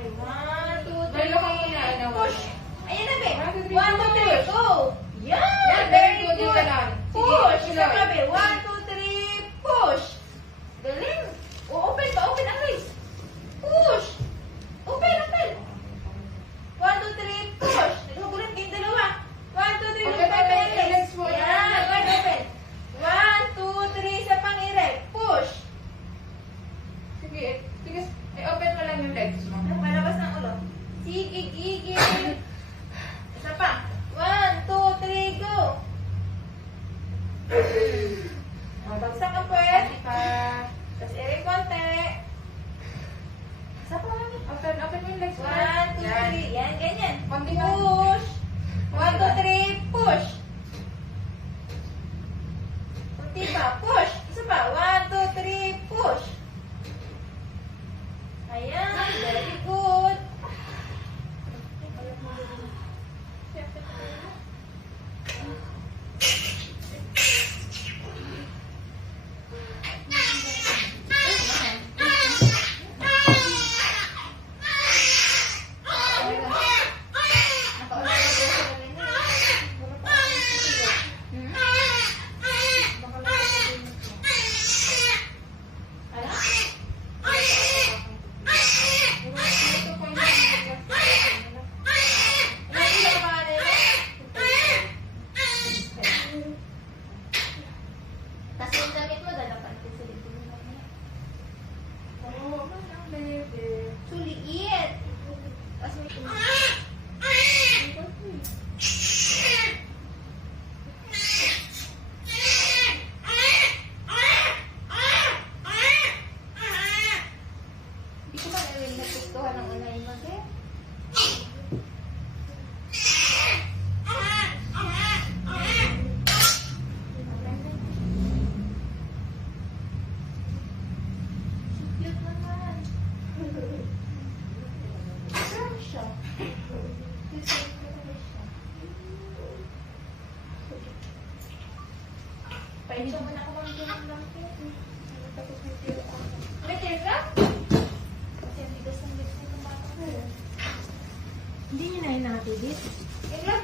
Okay, 1, 2, 3. Dalo ka muna, ano? Push. Ayan na, be. 1, 2, 3, 1, 2, 3, go. Yan. Yan, Very very good. good. Isa lang. Sige, Push. tuloy. Isa pa, be. 1, 2, 3, push. Galing. Open pa, open ang legs. Push. Open, open. 1, 2, 3, push. Nagkagulat kayong dalawa. 1, 2, 3, Open, open pa yung open, legs. legs mo. Yan, open, open. 1, 2, 3, sa pang-erect. Push. Sige, sige. I-open mo lang yung legs mo. Palabas ng ulo. Sige, gigil. Isa pa. 1, 2, 3, go. Bagsak ang puwet. Pa. Tapos erect konti. Isa pa lang. Open mo yung legs mo. 1, 2, Yan. 3. Yan, ganyan. Konti pa. Push. 1, 2, 3, push. Kunti pa, push. Isa pa. 1, 2, 3, push. Ayan, very good. Tapos yung damit mo, dalapan ko sa likod mo. Oh, baby. Suliit! Tapos may tumiit. Hindi ko ba nawin natutuhan ng unay mag eh? Cute naman. Saan siya? Pahinga mo na ako ng tulong lang. Tapos may tiro ako. May tiro ka? Kasi ang bigas ng lips ng bata ko. Hindi niya na hinati, dit. Yung lang,